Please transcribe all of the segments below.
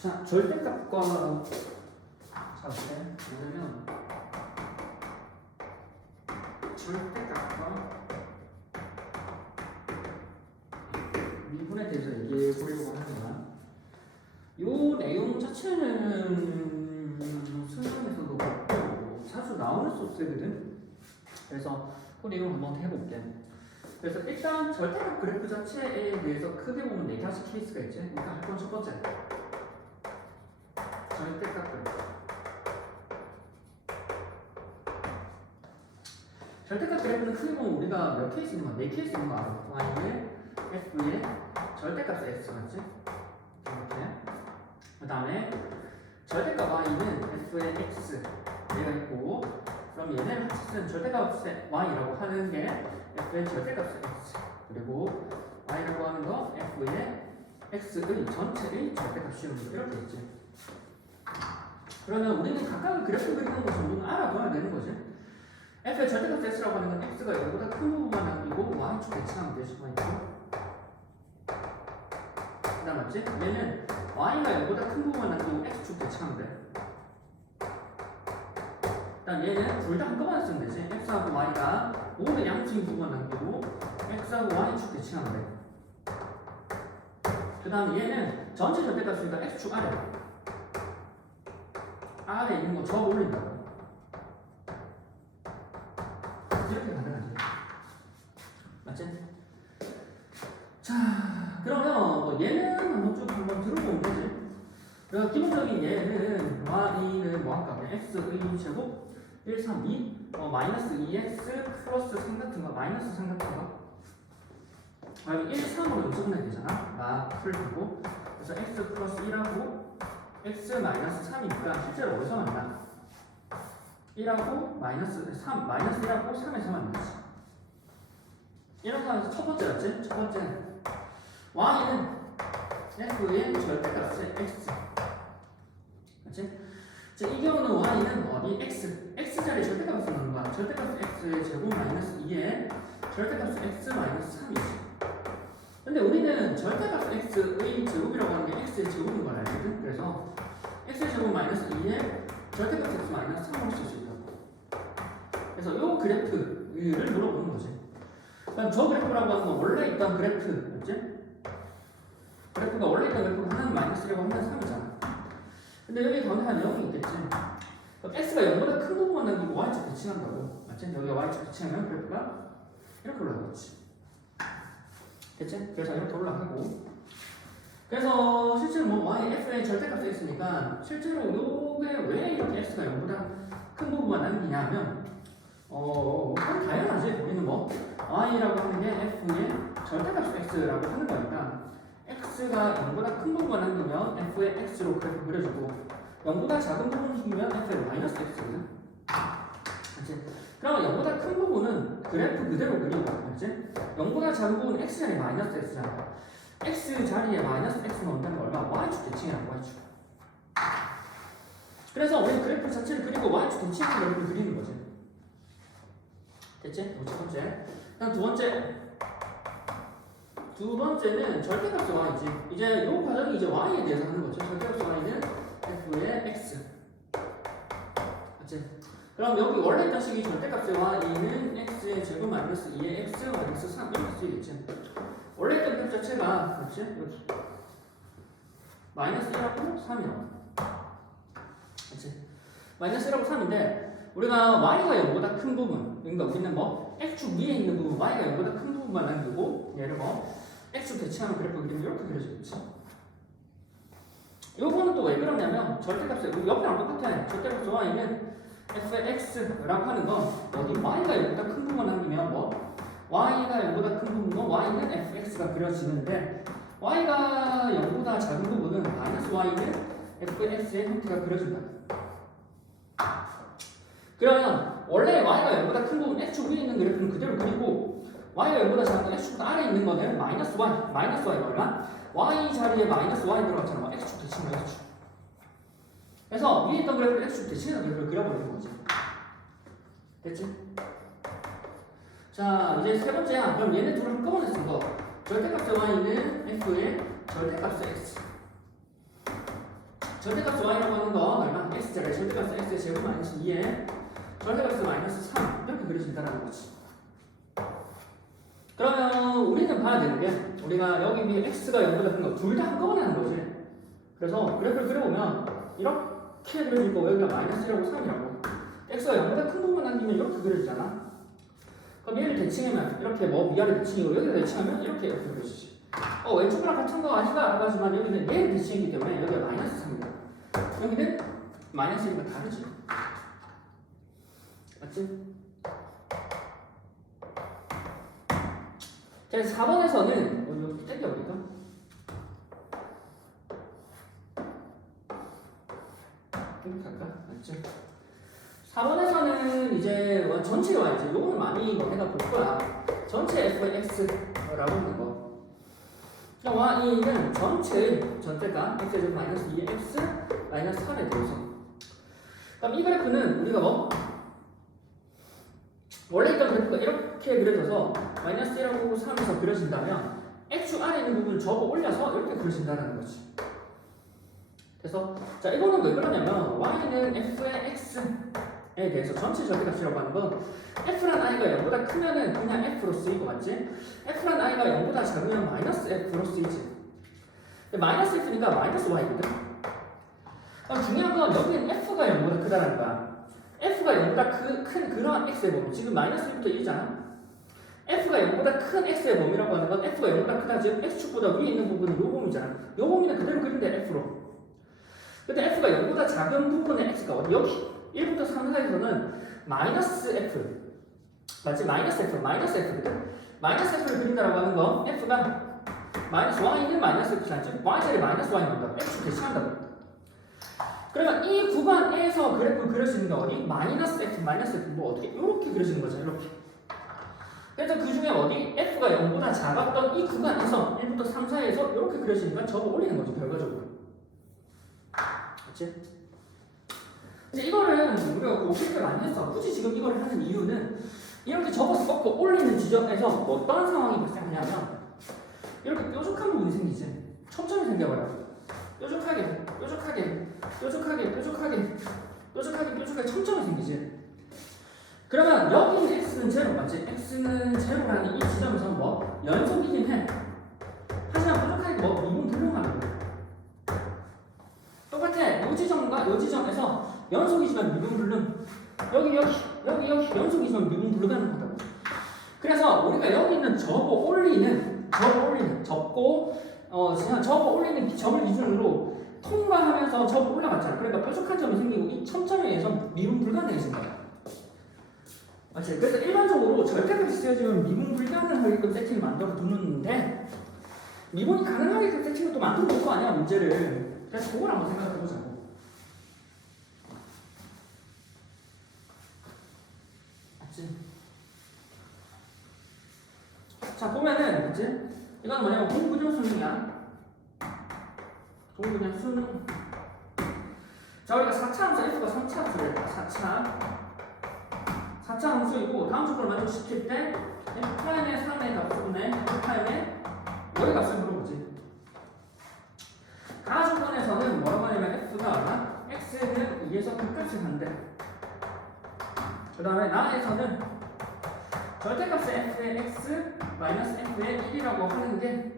자, 절대값과 자, 어때? 뭐냐면 절대값과 미분에 대해서 얘기해 보려고 하는 요 내용 자체는 수능에서도 자주 나오는 소스거든. 그래서 그 내용 한번 해볼게. 그래서 일단 절대값 그래프 자체에 대해서 크게 보면 4가지 케이스가 있지. 일단 할 건 첫 번째 절대값 그래프. 절대값 그래프는 크게 보면 우리가 몇 케이스 있는 거야? 4케이스 있는 거 알아? y의 f의 절대값 x 맞지? 이렇게. 그 다음에 절대값 y는 f의 x 얘가 있고, 그럼 얘네를 합치면 절대값 y라고 하는 게 f의 절대값 x, 그리고 y라고 하는 거 f의 x의 전체의 절대값이면 이렇게 있지. 그러면 우리는 각각의 그래프 그리는 거 정도는 알아둬야 되는 거지. f의 절대값 x라고 하는 건 x가 0보다 큰 부분만 남기고 y축 대칭하면 되지. 그 다음 맞지? 얘는 y가 0보다 큰 부분만 남기고 x축 대칭하면 돼. 일단 얘는 둘 다 한꺼번에 쓰면 되지. x하고 y가 모두 양수인 부분만 남기고 x하고 y축 대칭하면 돼. 그 다음 얘는 전체 절대값이니까 x축 아래 있는 거 저 올린다고. 이렇게 가능하지. 맞지? 자, 그러면 뭐 얘는 한번 쭉 한번 들어보면 되지. 그래서 기본적인 얘는 y는 뭐 할까? x의 제곱 1, 3, 2 마이너스 2x 플러스 3 같은 거, 마이너스 3 같은 거. 1, 3으로 연습해야 되잖아. 풀고. 그래서 x 플러스 1하고 x 마이너스 3이니까 실제로 어디서 만나? 1하고 마이너스 3, 마이너스 1하고 3에서 만나지. 이런 상황에서 첫 번째 맞지? 첫 번째는 y는 f의 절대값의 x. 맞지? 자, 이 경우는 y는 어디? x 자리 절대값을 넣는 거야. 절대값 x의 제곱 마이너스 2에 절대값 x 마이너스 3이지. 근데 우리는 절대값 x의 제곱이라고 하는 게 x의 제곱인 걸 알거든. 그래서 x의 제곱 마이너스 2에 절대값 x 마이너스 3으로 쓸 수 있다고. 그래서 이 그래프를 물어보는 거지. 그럼 저 그래프라고 하는 건 원래 있던 그래프, 맞지? 그래프가 원래 있던 그래프가 하나는 마이너스 1이고 하나는 3이잖아. 근데 여기 가운데 0이 있겠지. 그럼 x가 0보다 큰 부분만 남기고 y축 대칭한다고. 맞지? 여기가 y축 대칭하면 그래프가 이렇게 올라가겠지. 됐지? 그래서 이렇게 올라가고. 그래서 실제로 뭐 y, f의 절대값이 있으니까 실제로 요게 왜 이렇게 x가 0보다 큰 부분만 남기냐면 그건 당연하지. 우리는 뭐 y라고 하는 게 f의 절대값 x라고 하는 거니까 x가 0보다 큰 부분만 남기면 f의 x로 그래프 그려주고 0보다 작은 부분 생기면 f의 마이너스 x거든. 맞지? 그러면 0보다 큰 부분은 그래프 그대로 그리고 맞지? 0보다 작은 부분은 x 자리에 마이너스 x잖아. x 자리에 마이너스 x 넣는다는 거 얼마? y축 대칭이라고 y축. 그래서 우리는 그래프 자체를 그리고 y축 대칭하는 그래프를 그리는 거지. 됐지? 첫 번째. 그다음 두 번째는 절대값 y지. 이제 이 과정이 이제 y에 대해서 하는 거죠. 절대값 y는 f의 x. 맞지? 그럼 여기 원래 있던 식이 절대값 y는 x의 제곱 마이너스 2의 x 마이너스 3 이렇게 쓰이겠지. 원래 있던 그래프 자체가 그렇지? 여기 마이너스 1하고 3이라고. 맞지? 마이너스 1하고 3인데 우리가 y가 0보다 큰 부분, 그러니까 우리는 뭐 x축 위에 있는 부분, y가 0보다 큰 부분만 남기고 얘를 뭐 x축 대칭하는 그래프 그리면 이렇게 그려지겠지. 요거는 또 왜 그러냐면 절대값 옆이랑 똑같아. 절대값 y는 f의 x라고 하는 건 어디 y가 0보다 큰 부분만 남기면 뭐 y가 0보다 큰 부분은 y는 fx가 그려지는데 y가 0보다 작은 부분은 마이너스 y는 fx의 형태가 그려진다. 그러면 원래 y가 0보다 큰 부분 x축 위에 있는 그래프는 그대로 그리고 y가 0보다 작은 x축 아래에 있는 거는 마이너스 y가 얼마? y 자리에 마이너스 y 들어갔잖아. 뭐 x축 대칭 x축. 그래서 위에 있던 그래프를 x축 대칭해서 그래프를 그려버리는 거지. 됐지? 자, 이제 세 번째야. 그럼 얘네 둘을 한꺼번에 쓴 거. 절대값 y는 f의 절대값 x. 절대값 y라고 하는 거 얼마? x제곱 절대값 x의 제곱 마이너스 2에 절대값 마이너스 3 이렇게 그려진다는 거지. 그러면 우리는 봐야 되는 게 우리가 여기 위에 x가 0보다 큰 거 둘 다 한꺼번에 하는 거지. 그래서 그래프를 그려보면 이렇게 그려질 거고 여기가 마이너스 1하고 3이라고 x가 0보다 큰 부분 남기면 이렇게 그려지잖아. 그럼 얘를 대칭하면 이렇게 뭐 위아래 대칭이고 여기를 대칭하면 이렇게 그려지지. 왼쪽이랑 같은 거 아닌가? 라고 하지만 여기는 얘를 대칭이기 때문에 여기가 마이너스 3이다. 여기는 마이너스 1이니까 다르지. 맞지? 자, 4번에서는 여기 땡겨볼까? 이렇게 할까? 맞죠? 4번에서는 이제 전체 y지. 요거는 많이 너네가 볼 거야. 전체 fx라고 하는 거. y는 전체의 전체가 x제곱 마이너스 2x 마이너스 3에 대해서. 그럼 이 그래프는 우리가 뭐? 원래 있던 그래프가 이렇게 그려져서 마이너스 1하고 3에서 그려진다면 x 안에 있는 부분을 접어 올려서 이렇게 그려진다는 거지. 그래서 자 이거는 왜 그러냐면 y는 f의 x에 대해서 전체 절대값이라고 하는 건 f란 i가 0보다 크면은 그냥 f로 쓰이고 맞지? f란 i가 0보다 작으면 마이너스 f로 쓰이지. 마이너스 f니까 마이너스 y거든. 그럼 중요한 건 여기는 f가 0보다 크다는 거야. f가 0보다 큰 그러한 x의 범위 지금 마이너스 1부터 1이잖아. f가 0보다 큰 x의 범위라고 하는 건 f가 0보다 크다 즉 x축보다 위에 있는 부분은 요 범위잖아. 요 범위는 그대로 그린데 f로. 근데 f가 0보다 작은 부분의 x가 어디? 여기 1부터 3 사이에서는 마이너스 f 맞지? 마이너스 f거든. 마이너스 f를 그린다라고 하는 건 f가 마이너스 y는 마이너스 f잖아. 즉 y자리 마이너스 y 나온다. x축 대칭한다고. 그러면 이 구간에서 그래프 그려지는 게 어디? 마이너스 f 뭐 어떻게 이렇게 그려지는 거죠. 이렇게. 그래서 그 중에 어디? f가 0보다 작았던 이 구간에서 1부터 3 사이에서 이렇게 그려지니까 접어 올리는 거죠. 결과적으로. 그치? 이제 이거를 우리가 오실때 많이 했어. 굳이 지금 이걸 하는 이유는 이렇게 접어서 꺾고 올리는 지점에서 어떤 상황이 발생하냐면 이렇게 뾰족한 부분이 생기지. 촘촘히 생겨버려. 뾰족하게 촘촘히 생기지. 그러면 여기 있는 x는 제로 맞지? x는 제로라는 이 지점에서 뭐 연속이긴 해. 하지만 뾰족하게 뭐 미분불능하는 거야. 똑같아. 요 지점과 요 지점에서 연속이지만 미분불능. 여기 연속이지만 미분불능하는 거다. 그래서 우리가 여기 있는 접고 올리는 점을 기준으로 통과하면서 접어 올라갔잖아. 그러니까 뾰족한 점이 생기고 이 첨점에 의해서 미분 불가능해진 거야. 맞지? 그래서 일반적으로 절대값이 쓰여지면 미분 불가능하게끔 세팅을 만들어 두는데 미분이 가능하게끔 세팅을 또 만들어 놓을 거 아니야 문제를. 그래서 그걸 한번 생각해 보자고. 맞지? 자 보면은 맞지? 이건 뭐냐면 공분용 수능이야. 공분용 수능. 자 우리가 4차 함수 f가 3차 함수를 4차 함수이고 다음 조건을 만족시킬 때 f'의 3의 값분의 f'의 여의 값을 물어보지. 가 조건에서는 뭐라고 하냐면 f가 얼마? x는 2에서 극값을 한대. 그 다음에 나에서는 절대값의 f의 x 마이너스 f의 1이라고 하는 게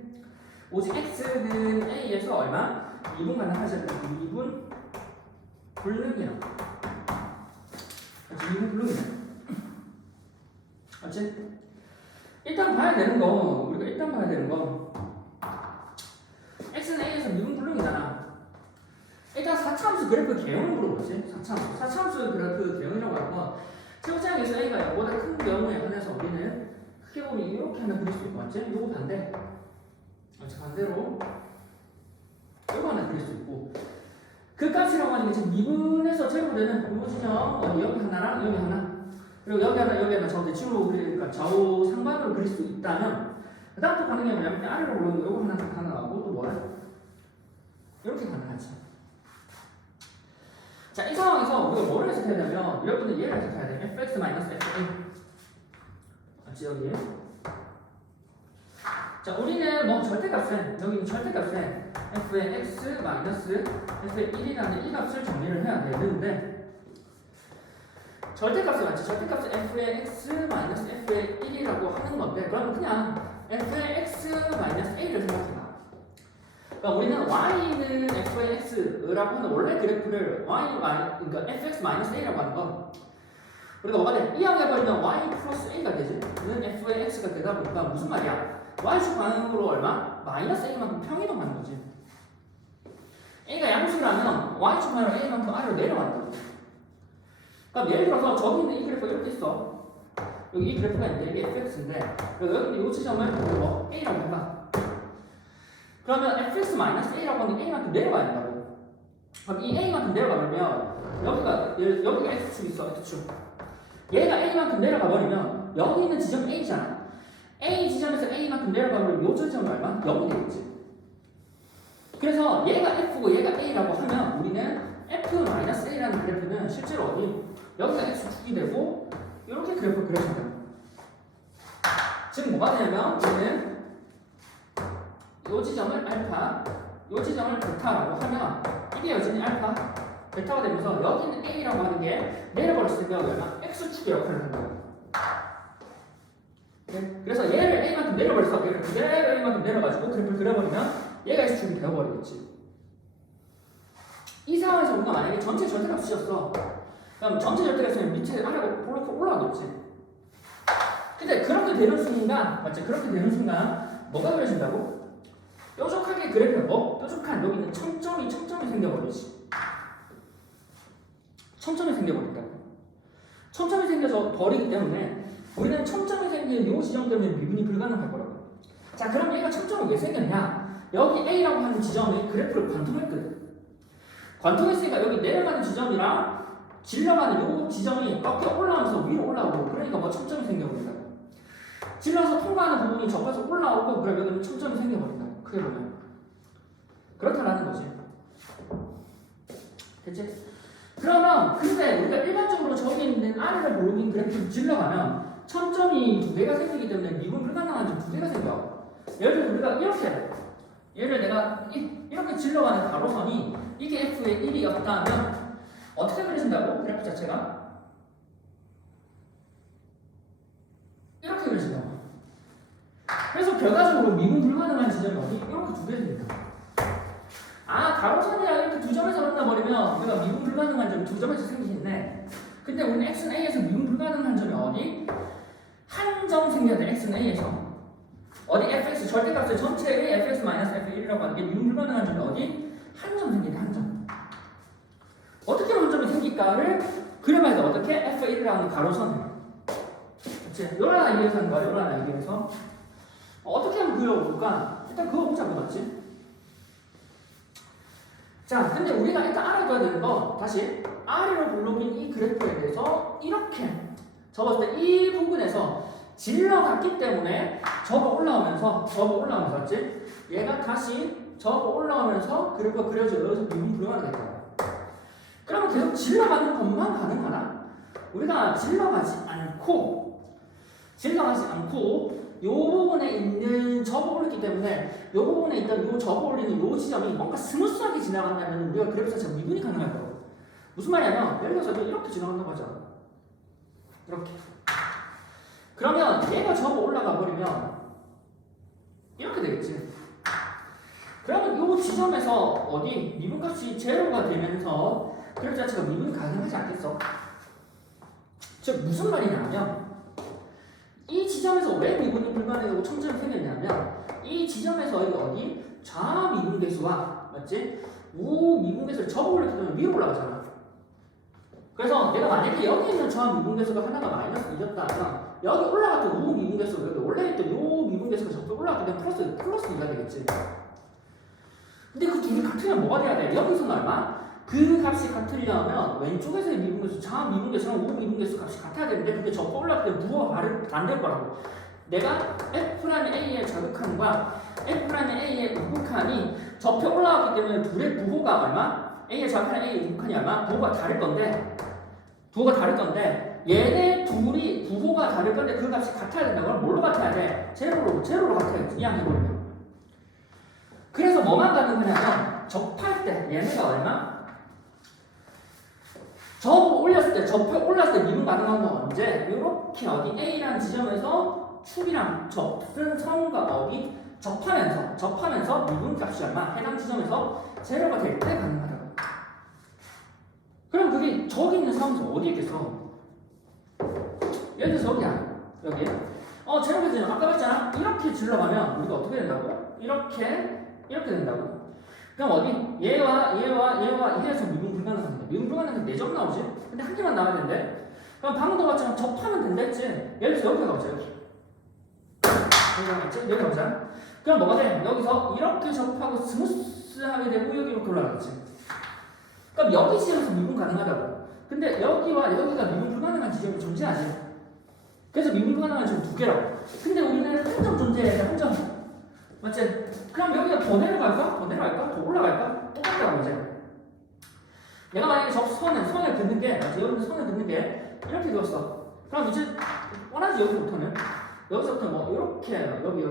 오직 x는 a에서 얼마? 2분 가능하지. 2분 불능이라고. 2분 불능이야. 맞지? 일단 봐야 되는 건 x는 a에서 미분 불능이잖아. 일단 4차 함수 그래프 개형을 물어보지. 4차 함수 그래프 개형이라고 하는 건 최고차항에서 a가 0보다 큰 경우에 한해서 우리는 크게 보면 이렇게 하나 그릴 수 있고 맞지? 요거 반대. 반대로 요거 하나 그릴 수 있고 그 값이라고 하는 게 지금 미분에서 제곱되는 요 지점 여기 하나랑 여기 하나 그리고 여기 하나 좌우 대칭으로 그리니까 좌우 상반으로 그릴 수 있다면 그 다음 또 가능한 게 뭐냐면 아래로 올라오는 요거 하나 가능하고 또 뭐야? 이렇게 가능하지. 자 이 상황에서 우리가 뭐를 해석해야 되냐면 여러분들 얘를 해석해야 돼. fx-fa 맞지 여기 자, 우리는 뭐 절대값에 여기 절대값에 f의 x 마이너스 f의 1이라는 이 값을 정리를 해야 되는데 절대값에 맞지? 절대값에 f의 x 마이너스 f의 1이라고 하는 건데 그러면 그냥 f의 x 마이너스 a를 생각해봐. 그러니까 우리는 y는 f의 x라고 하는 원래 그래프를 그러니까 fx 마이너스 a라고 하는 건 우리가 뭐가 돼? 이항해버리면 y 플러스 a가 되지. 는 f의 x가 되다 보니까 무슨 말이야? y축 방향으로 얼마? 마이너스 a만큼 평이동하는 거지. a가 양수라면 y축 방향으로 a만큼 아래로 내려가는 거지. 그럼 예를 들어서 저기 있는 이 그래프가 이렇게 있어. 여기 이 그래프가 있는데 이게 fx인데 여기 이 지점을 뭐 a라고 해봐. 그러면 fx 마이너스 a라고 하는 게 a만큼 내려가야 된다고. 그럼 이 a만큼 내려가면 여기가 x축 있어. x축. 얘가 a만큼 내려가 버리면 여기 있는 지점 a잖아. A 지점에서 A만큼 내려가면 요 지점은 얼마? 0이 되겠지. 그래서 얘가 F고 얘가 A라고 하면 우리는 F-A라는 그래프는 실제로 어디? 여기가 X축이 되고 이렇게 그래프를 그려준다. 즉 뭐가 되냐면 우리는 요 지점을 알파, 요 지점을 베타라고 하면 이게 여전히 알파, 베타가 되면서 여기는 A라고 하는 게 내려버렸을 때 얼마? X축의 역할을 한다고. 네? 그래서 얘를 A만큼 내려버려서 얘를 그대로 A만큼 내려가지고 그래프를 그려버리면 얘가 X축이 되어버리겠지. 이 상황에서 우리가 만약에 전체 절대값 씌웠어. 그럼 전체 절대값은 밑에 아래로 올라가겠지. 근데 그렇게 되는 순간, 맞지? 그렇게 되는 순간 뭐가 그려진다고? 뾰족하게 그래프는 뭐? 뾰족한 여기 있는 첨점이 생겨버리지. 첨점이 생겨버린다고. 첨점이 생겨서 버리기 때문에 우리는 첨점이 생긴 이 지점 때문에 미분이 불가능할 거라고. 자, 그럼 얘가 첨점이 왜 생겼냐? 여기 A라고 하는 지점이 그래프를 관통했거든. 관통했으니까 여기 내려가는 지점이랑 질러가는 이 지점이 꺾여 올라오면서 위로 올라오고 그러니까 뭐 첨점이 생겨버린다고. 질러서 통과하는 부분이 접해서 올라오고 그러면 여기는 첨점이 생겨버린다고. 크게 보면. 그렇다라는 거지. 됐지? 그러면 근데 우리가 일반적으로 저기 있는 아래를 몰린 그래프를 질러가면 첨점이 두 개가 생기기 때문에 미분 불가능한 점 두 개가 생겨. 예를 들어 우리가 이렇게 얘를 내가 이렇게 질러가는 가로선이 이게 f의 1이었다면 어떻게 그려진다고? 그래프 자체가 이렇게 그려진다고. 그래서 결과적으로 미분 불가능한 지점이 어디? 이렇게 두 개 생긴다. 아, 가로선이랑 이렇게 두 점에서 만나버리면 우리가 미분 불가능한 점이 두 점에서 생기겠네. 근데 우리는 x는 a에서 미분 불가능한 점이 어디? 한 점 생겨야 돼. x는 a에서 어디? fx 절대값의 전체의 fx-f1이라고 하는 게 미분 불가능한 점이 어디? 한 점 생기네. 한 점. 어떻게 한 점이 생길까를 그려봐야 돼. 어떻게? f1이라는 가로선을. 그치? 요런 아이디어에서 하는 거야. 요런 아이디어에서 어떻게 하면 그려볼까? 일단 그거 보자고 맞지? 자, 근데 우리가 일단 알아둬야 되는 거 다시 아래로 블록인 이 그래프에 대해서 이렇게 적었을 때 이 부분에서 질러갔기 때문에 접어 올라오면서 맞지? 얘가 다시 접어 올라오면서 그래프가 그려져요. 여기서 미분 불가능이 될 거야. 그러면 계속 질러가는 것만 가능하나? 우리가 질러가지 않고 요 부분에 있는 접어 올렸기 때문에 요 부분에 있던 요 접어 올리는 요 지점이 뭔가 스무스하게 지나간다면 우리가 그래프 자체가 미분이 가능할 거고. 무슨 말이냐면 예를 들어서 이렇게 지나간다고 하자. 이렇게. 그러면 얘가 접어 올라가 버리면 이렇게 되겠지. 그러면 요 지점에서 어디 미분값이 제로가 되면서 그래프 자체가 미분이 가능하지 않겠어? 즉 무슨 말이냐면 이 지점에서 왜 미분이 불가능하고 첨점이 생겼냐면 이 지점에서 어디 좌 미분계수와 맞지? 우 미분계수를 접어 올렸기 때문에 위로 올라가잖아. 그래서 내가 만약에 여기 있는 좌 미분계수가 하나가 마이너스 2였다면 여기 올라갔던 우 미분계수가 여기 원래 있던 요 미분계수가 접해 올라갔기 때문에 플러스 2가 되겠지. 근데 그 둘이 같으면 뭐가 돼야 돼? 여기서는 얼마? 그 값이 같으려면 왼쪽에서의 미분계수, 좌 미분계수랑 우 미분계수 값이 같아야 되는데 그게 접고 올라갈 때 부호가 반대일 거라고. 내가 F'A의 절극함과 F'A의 우극함이 접해 올라왔기 때문에 둘의 부호가 얼마? A의 절극함, A의 우극함이 얼마? 부호가 다를 건데 얘네 둘이 부호가 다를 건데 그 값이 같아야 된다. 그럼 뭘로 같아야 돼? 제로로 같아야지. 이항해버리면. 그래서 뭐만 가능하냐면 접할 때 얘네가 얼마? 접 올렸을 때, 접해 올랐을 때 미분 가능한 건 언제? 이렇게 어디 A라는 지점에서 축이랑 접은 선과 어디 접하면서 미분 값이 얼마? 해당 지점에서 제로가 될 때 가능하다고. 그럼 그게 저기 있는 상황에서 어디 있겠어? 예를 들어서 여기야. 여기. 제로가 되면 아까 봤잖아. 이렇게 질러가면 우리가 어떻게 된다고? 이렇게 된다고. 그럼 어디? 얘와 이래서 미분 불가능합니다. 미분 불가능한 게 4점 나오지? 근데 한 개만 나와야 되는데. 그럼 방금도 봤지만 접하면 된다 했지? 예를 들어서 여기 가보자. 여기 가보자. 그럼 뭐가 돼? 여기서 이렇게 접하고 스무스하게 되고 여기 이렇게 올라가겠지. 그럼 여기 지점에서 미분 가능하다고. 근데 여기와 여기가 미분 불가능한 지점이 존재하지. 그래서 미분 불가능한 지점 2개라고. 근데 우리는 한 점 존재해. 한 점. 맞지? 그럼 여기가 더 내려갈까? 더 올라갈까? 똑같다고 이제. 내가 만약에 저 선을 긋는 게, 여기 선을 긋는 게 이렇게 되었어. 그럼 이제 뻔하지 여기서부터는. 여기서부터 뭐 이렇게 여기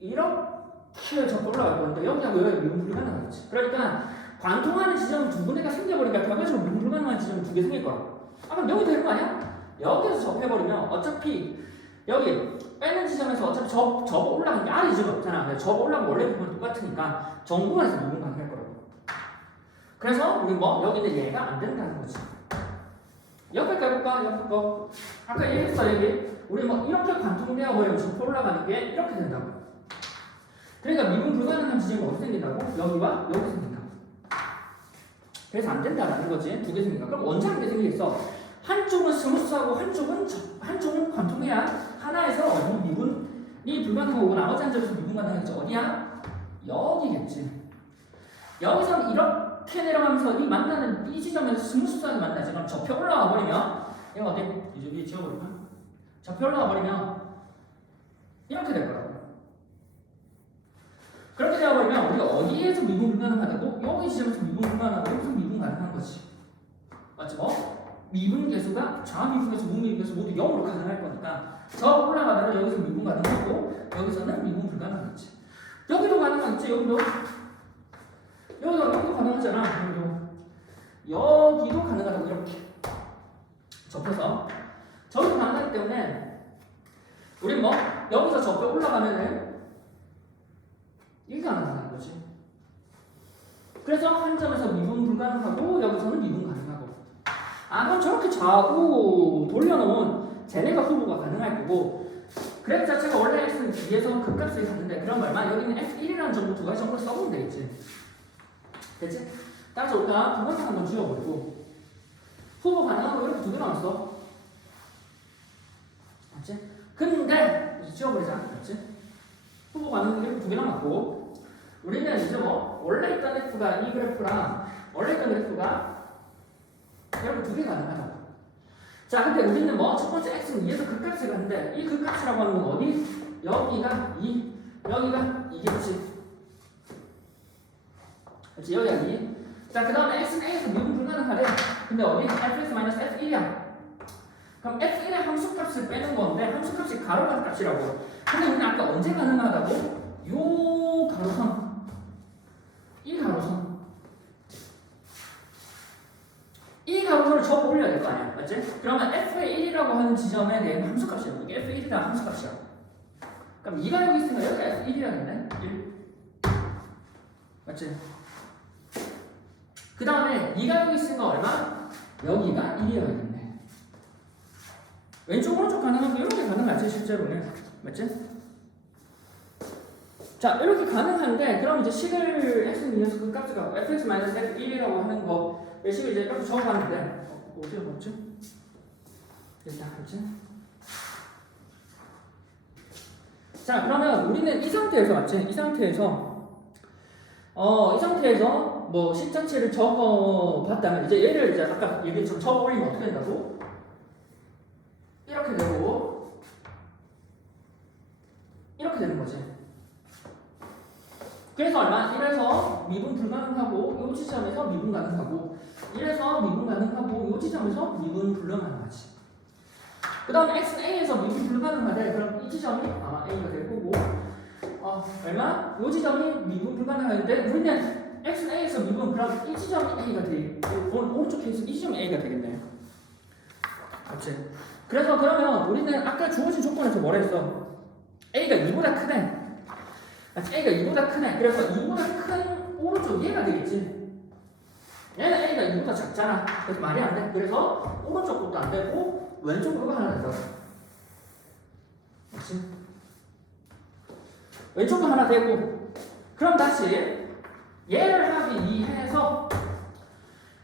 이렇게 접고 올라갈 건데 여기하고 여기 미분 불가능하겠지. 그러니까 관통하는 지점 두 군데가 생겨버리니까 결과적으로 미분 불가능한 지점 2개 생길 거야. 그럼 여기 되는 거 아니야? 여기서 접해버리면 어차피 여기 빼는 지점에서 어차피 접 올라간 게 아래 지점 없잖아. 접 올라가면 원래 부분 똑같으니까 정구간에서 미분 가능할 거라고. 그래서 우리 여기는 얘가 안 된다는 거지. 옆에 거 해볼까? 옆에 거. 아까 얘기했어 얘기. 우리 이렇게 관통되어 버리면 접 올라가는 게 이렇게 된다고. 그러니까 미분 불가능한 지점이 어디 생긴다고? 여기와 여기 생긴다고. 그래서 안 된다라는 거지. 2개 생긴다. 그럼 언제 한 개 생기겠어? 한쪽은 스무스하고 한쪽은 관통해야 하나에서 이 미분이 불가능하고 나머지 한 점에서 미분 가능하겠지. 어디야? 여기겠지. 여기서 이렇게 내려가면서 이 만나는 이 지점에서 스무스하게 만나지. 그럼 접혀 올라와 버리면 이거 어디? 이제 위에 지워버릴까? 접혀 올라와 버리면 이렇게 될 거라고. 그렇게 되어버리면 우리가 어디에서 미분 불가능하다고? 여기 지점에서 미분 불가능하고 여기서 미분 가능한 거지. 맞지? 미분 계수가 좌미분 계수, 우미분 계수 모두 0으로 가능할 거니까 저 올라가다가 여기서 미분 가능하고 여기서는 미분 불가능하겠지. 여기도 가능하겠지. 여기도 가능하잖아. 여기도 가능하다고. 이렇게 접해서 저기도 가능하기 때문에 우리 여기서 접해 올라가면은 이게 가능하다는 거지. 그래서 한 점에서 미분 불가능하고 여기서는 미분 가능하고. 그럼 저렇게 좌우 돌려놓은 쟤네가 후보가 가능할 거고, 그래프 자체가 원래 x는 뒤에서 극값을 갖는데 그런 말만 여기는 f1이라는 정보 2가지 정보를 써보면 되겠지. 됐지? 따라서 우리가 2번째 한번 지워버리고 후보 가능한 거 이렇게 2개 나왔어. 맞지? 근데 이제 지워버리자. 맞지? 후보 가능한 게 이렇게 2개 남았고 우리는 이제 원래 있던 f가 이 그래프랑 원래 있던 그래프가 이렇게 2개 가능하다고. 자, 근데 우리는 첫 번째 x는 2에서 극값을 갔는데 이 극값이라고 하는 건 어디? 여기가 2, 여기가 2겠지. 그렇지? 여기가 2. 자, 그 다음에 x는 a에서 미분 불가능하대. 근데 어디? fx-f1이야. 그럼 f1의 함수값을 빼는 건데 함수값이 가로간 값이라고. 근데 우리는 아까 언제 가능하다고? 요 가로선, 이 가로선, 이 가로선을 접 올려야 될 거 아니야, 맞지? 그러면 f의 1이라고 하는 지점에 대한 함수값이야. 이게 f1이다 함수값이야. 그럼 2가 여기 있으면 여기가 f1이라겠네. 1, 맞지? 그 다음에 2가 여기 있으면 얼마? 여기가 1이어야겠네. 왼쪽 오른쪽 가능한 게 이렇게 가능하지 실제로는, 맞지? 자, 이렇게 가능한데 그럼 이제 식을 x는 2에서 그 값을 갖고 fx-f1이라고 하는 거 식을 이제 이렇게 적어봤는데 어떻게 적었지? 일단 그렇지? 자, 그러면 우리는 이 상태에서 맞지? 이 상태에서 식 자체를 적어봤다면 이제 얘를 이제 아까 얘기했지만 적어올리면 어떻게 된다고? 이렇게 되고 이렇게 되는 거지. 그래서 얼마? 1에서 미분 불가능하고 이 지점에서 미분 가능하고 1에서 미분 가능하고 이 지점에서 미분 불가능하지. 그 다음에 x는 a에서 미분 불가능하대. 그럼 이 지점이 아마 a가 될 거고 얼마? 이 지점이 미분 불가능한데 우리는 x는 a에서 미분 그럼 이 지점이 a가 돼. 오른쪽 케이스 이 지점이 a가 되겠네요. 그렇지? 그래서 그러면 우리는 아까 주어진 조건에서 뭐라 했어? a가 2보다 크네. a가 2보다 크네. 그래서 2보다 큰 오른쪽 얘가 되겠지. 얘는 a가 2보다 작잖아. 그래서 말이 안 돼. 그래서 오른쪽 것도 안 되고 왼쪽으로 하나 된다. 그렇지? 왼쪽도 하나 되고. 그럼 다시 얘를 하기 위해서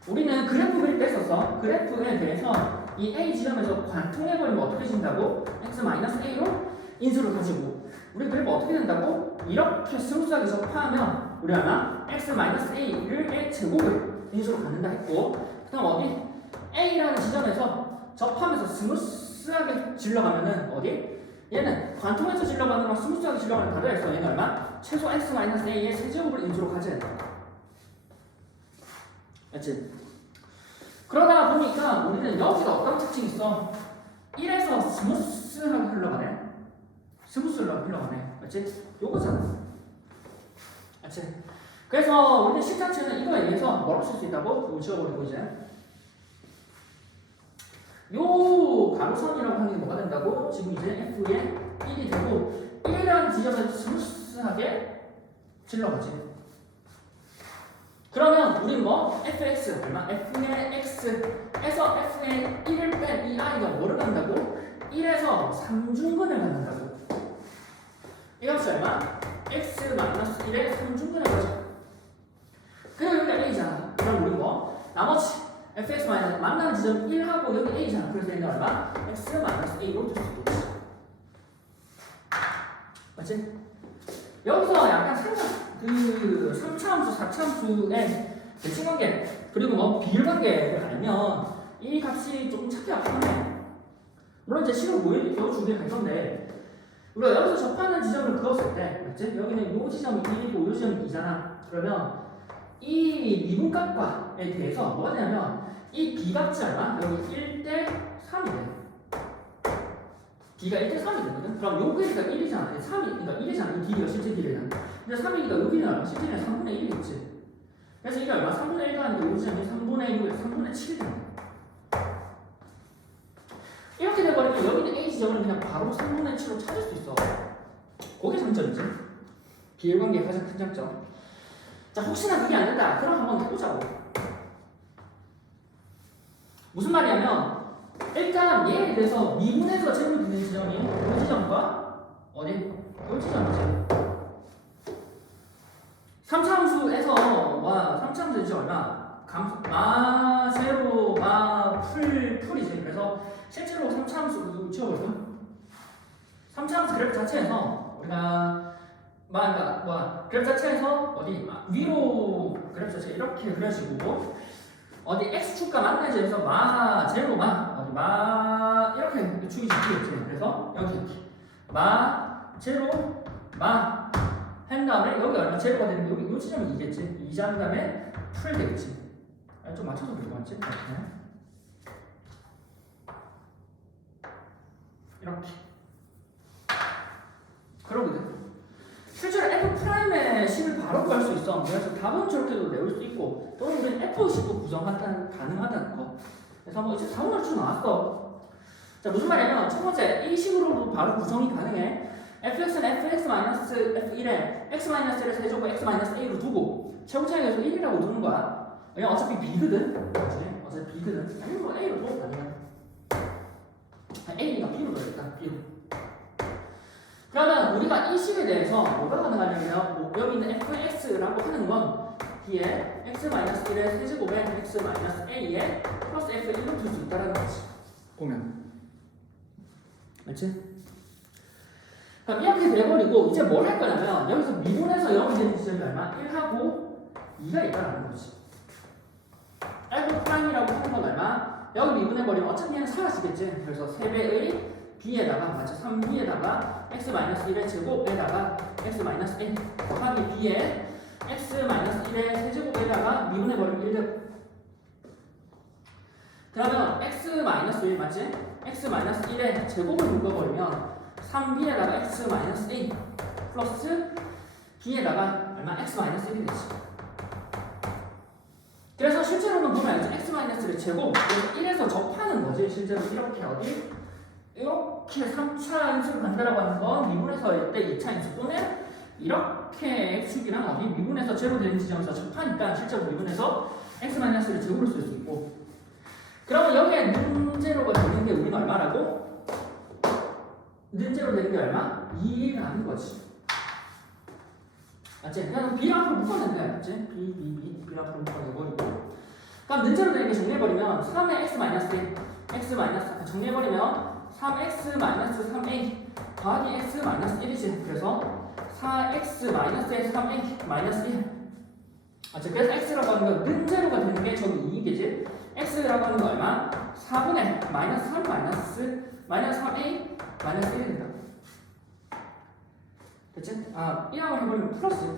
우리는 그래프 그릴 때 썼어. 그래프에 대해서 이 A 지점에서 관통해버리면 어떻게 진다고? x-a로 인수를 가지고 우리 그래프 어떻게 된다고? 이렇게 스무스하게 접하면 우리 하나 x-a를 a 제곱을 인수로 갖는다 했고 그 다음 어디? A라는 지점에서 접하면서 스무스하게 질러가면은 어디? 얘는 관통해서 질러가는 거랑 스무스하게 질러가는 거 다르다 했어. 얘는 얼마? 최소 x-a의 세제곱을 인수로 가져야 돼. 맞지? 그러다 보니까 우리는 여기가 어떤 특징이 있어? 1에서 스무스하게 흘러가네. 스무스하게 흘러가네. 맞지? 요거잖아. 맞지? 그래서 우리는 식자체는 이거에 의해서 뭐라고 쓸 수 있다고? 이거 지워버리고 이제 요 가로선이라고 하는 게 뭐가 된다고? 지금 이제 F에 1이 되고 1이라는 지점에서 스무스하게 질러가지. 그러면 우린 뭐? fx 얼마? f의 x에서 f의 1을 뺀 이 i가 뭐를 갖는다고? 1에서 3중근을 갖는다고. 이 값이 얼마? x-1의 3중근을 가져. 그럼 여기가 a잖아. 그럼 우린 뭐? 나머지 fx 만나는 지점 1하고 여기 a잖아. 그래서 얘는 얼마? x-a로 될 수 있겠지. 맞지? 여기서 약간 생각 그 3차함수, 4차함수의 대칭관계 그리고 뭐 비율관계를 알면 이 값이 조금 찾기가 편해. 물론 이제 시험 보여주게 할 건데 우리가 여기서 접하는 지점을 그었을 때 맞지? 여기는 이 지점이 1이고 이 지점이 2잖아. 그러면 이 미분값과에 대해서 뭐가 되냐면 이 비값이 얼마? 여기 1대 3이 돼. B가 1대 3이 되거든? 그럼 요 길이가 1이잖아. 3이, 그러니까 1이잖아. 이 길이가 실제 길이는. 근데 3이니까 요 길이는 얼마? 실제 길이는 3분의 1이겠지. 그래서 이게 얼마? 3분의 1가 아니고 요 지점이 3분의 6에서 3분의 7이 되는 거야. 이렇게 돼버리면 여기는 A 지점을 그냥 바로 3분의 7로 찾을 수 있어. 그게 장점이지. 비율관계의 가장 큰 장점. 자, 혹시나 그게 안 된다. 그럼 한번 해보자고. 무슨 말이냐면 일단 얘에 대해서 미분해서 제곱되는 지점이 이 지점과 어디? 이 지점이지. 3차함수에서 와 3차함수 이제 얼마? 마 제로 마 풀이지. 그래서 실제로 3차함수 치워볼까? 3차함수 그래프 자체에서 우리가 그러니까 그래프 자체에서 어디 위로 그래프 자체 이렇게 그려지고 어디 x축과 만나는 지점에서 마 제로 마 이렇게 축이 잡히겠지. 그래서 여기 이렇게 마 제로 마 한 다음에 여기 얼마 제로가 되는 게 여기 이 지점이 2겠지. 2자 다음에 풀 되겠지. 좀 맞춰서 볼거 같지? 이렇게 그러거든. 실제로 F'의 식을 바로 구할 수 있어. 그래서 답은 저렇게도 내올 수 있고 또는 우리는 F식도 가능하다는 거. 그래서 뭐 이제 4분의 7 나왔어. 자, 무슨 말이냐면 첫 번째 이 식으로도 바로 구성이 가능해. fx는 fx-f1에 x-1의 세제곱 x-a로 두고 최고차이에서 1이라고 두는 거야. 왜냐면 어차피 b거든. 그치? 어차피 b거든. 아니 뭐 a로 둬도 가능해. a가 b로 넣어야겠다. b로. 그러면 우리가 이 식에 대해서 뭐가 가능하냐면 뭐 여기 있는 fx라고 하는 건 b에 x-1의 세제곱에 x-a에 플러스 f1로 둘 수 있다는 거지. 보면 맞지? 그럼 이렇게 돼버리고 이제 뭘 할 거냐면 여기서 미분해서 0이 되는 지점이 얼마? 1하고 2가 있다는 거지. F'이라고 하는 건 얼마? 여기 미분해버리면 어차피 얘는 사라지겠지. 그래서 3배의 b에다가 맞죠? 3b에다가 x-1의 제곱에다가 x-a 더하기 b에 x-1의 세제곱에다가 미분해버리면 1되고 그러면 x-1 맞지? x-1의 제곱을 묶어버리면 3b에다가 x-a 플러스 b에다가 얼마? x-1이 되지. 그래서 실제로는 보면 알죠? x-를 제곱, 그래서 1에서 접하는 거지. 실제로 이렇게 어디? 이렇게 3차 인수를 간다라고 하는 건 미분에서일 때 2차 인수 또는 이렇게 x축이랑 어디 미분에서 제로 되는 지점에서 접하니까 실제로 미분에서 x-를 제곱으로 쓸 수 있고. 그러면 여기에 는제로가 되는 게 우리는 얼마라고? 는제로 되는 게 얼마? 2라는 거지. 맞지? 그냥 b 앞으로 묶어내는 거야. 맞지? b 앞으로 묶어내고. 그럼 는제로 되는 게 정리해버리면 3의 x 정리해버리면 3x-3a 더하기 x-1이지. 그래서 4x-의 3a 1. 맞지? 그래서 x라고 하는 건 는제로가 되는 게 저기 2이겠지? x라고 하는 건 얼마? 4분의 -3a 1이 된다. 됐지? 아, 1항을 해버리면 플러스.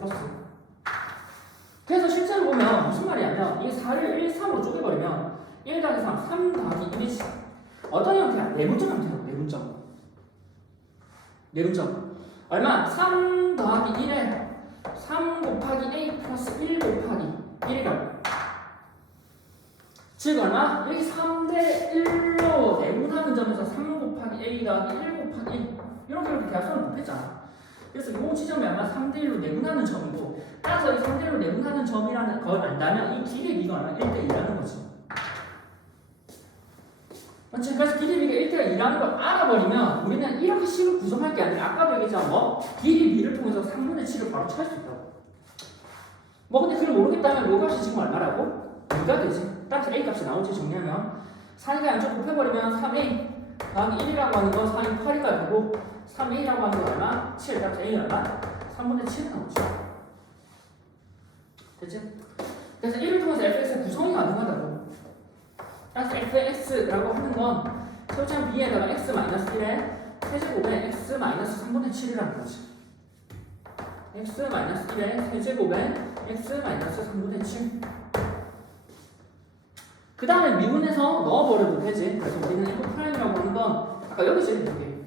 그래서 실제로 보면 무슨 말이냐면 이 4를 1, 3으로 쪼개버리면 1 더하기 3 더하기 1이지. 어떤 형태야? 내분점 형태야. 내분점. 얼마? 3 더하기 1에 3 곱하기 a 플러스 1 곱하기 1이라고. 즉 얼마? 여기 3대 1로 내분하는 점에서 3 곱하기 a 더하기 1 곱하기 1 이렇게 대합선을 곱했잖아. 그래서 이 지점이 아마 3대 1로 내분하는 점이고, 따라서 이 3대 1로 내분하는 점이라는 걸 안다면 이 길의 비가 얼마? 1대 2라는 거지. 맞지? 그래서 길의 비가 1대 2라는 걸 알아버리면 우리는 이렇게 식을 구성할 게 아니라 아까도 얘기했잖아. 길의 비를 통해서 3분의 7을 바로 찾을 수 있다고. 근데 그걸 모르겠다면 요 값이 지금 얼마라고? 2가 되지. 따라서 a 값이 나오지. 정리하면 4가 양쪽 곱해버리면 3a 더하기 1이라고 하는 건 4인 8이가 되고 3a라고 하는 건 얼마? 7. 따라서 a 얼마? 3분의 7 나오죠. 됐지? 그래서 1을 통해서 fx의 구성이 가능하다고. 따라서 fx라고 하는 건 최우창 b에다가 x-1의 세제곱에 x-3분의 7이라는 거지. x-1의 세제곱에 x-3분의 7. 그 다음에 미분해서 넣어버려도 되지. 그래서 우리는 f'이라고 하는 건 아까 여기지. 여기.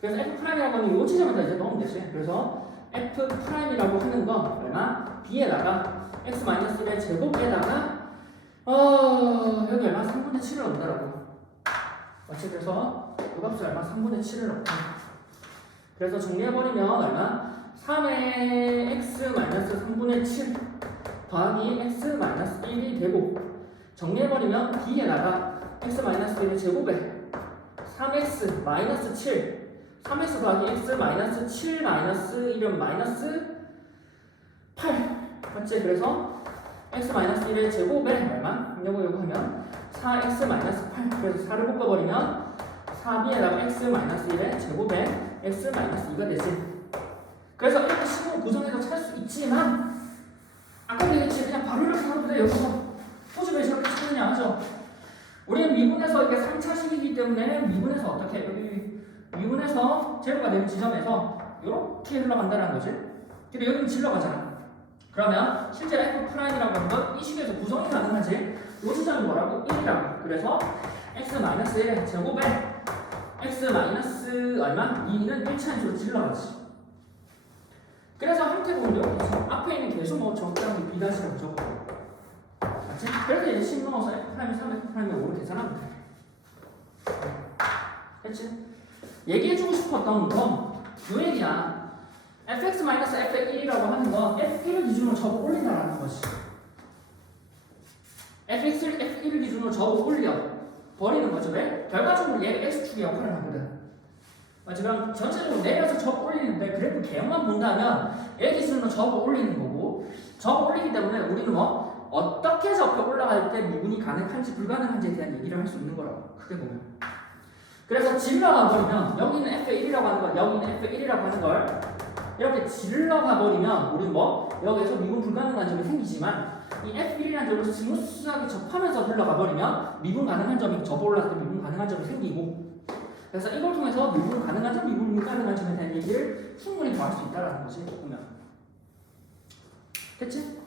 그래서 f'이라고 하는 이 지점에다 이제 넣으면 되지. 그래서 f'이라고 하는 건 얼마? b에다가 x-1의 제곱에다가 여기 얼마? 3분의 7을 넣는다라고. 맞지? 그래서 이 값이 얼마? 3분의 7을 넣고. 그래서 정리해버리면 얼마? 3의 x-3분의 7 더하기 x-1이 되고, 정리해버리면 b에다가 x-1의 제곱에 3x-7 3x 더하기 x-7 1이면 마이너스 8 맞지? 그래서 x-1의 제곱에 얼마? 요거 하면 4x-8 그래서 4를 묶어버리면 4b에다가 x-1의 제곱에 x-2가 되지. 그래서 이렇게 식으로 구성해서 찾을 수 있지만 아까 얘기했지. 그냥 바로 이렇게 하도 돼. 여기서 포즈를 이렇게 찾느냐 하죠. 우리는 미분에서 이게 3차식이기 때문에 미분에서 어떻게 여기 미분에서 제로가 되는 지점에서 이렇게 흘러간다는 거지. 근데 여기는 질러가잖아. 그러면 실제로 f'이라고 하는 건 이 식에서 구성이 가능하지. 이 지점이 뭐라고? 1이라고. 그래서 x-1의 제곱에 x- 얼마? 2는 1차인수로 질러가지. 그래서 형태본도 앞에 있는 계수 적당히 B'라고 적어. 맞지? 그래서 이제 10 넣어서 F', 3, F', 5로 계산하면 돼. 됐지? 얘기해주고 싶었던 건 요 얘기야. fx-f의 1이라고 하는 건 f1을 기준으로 접어 올린다라는 거지. f1을 기준으로 접어 올려 버리는 거죠. 왜? 결과적으로 얘가 x축의 역할을 하거든. 맞지? 그럼 전체적으로 내려서 접어 올리는데 그래프 개형만 본다면 얘 기준으로 접어 올리는 거고, 접어 올리기 때문에 우리는 어떻게 접혀 올라갈 때 미분이 가능한지 불가능한지에 대한 얘기를 할 수 있는 거라고. 크게 보면. 그래서 질러가 버리면 여기는 f1이라고 하는 걸, 여기는 f1이라고 하는 걸 이렇게 질러가 버리면 우리는 여기에서 미분 불가능한 점이 생기지만 이 f1이라는 점을 스무스하게 접하면서 흘러가 버리면 미분 가능한 점이 접어 올라갈 때 미분 가능한 점이 생기고, 그래서 이걸 통해서 미분 가능한 점, 미분 불가능한 점에 대한 얘기를 충분히 더할 수 있다는 거지. 보면 됐지?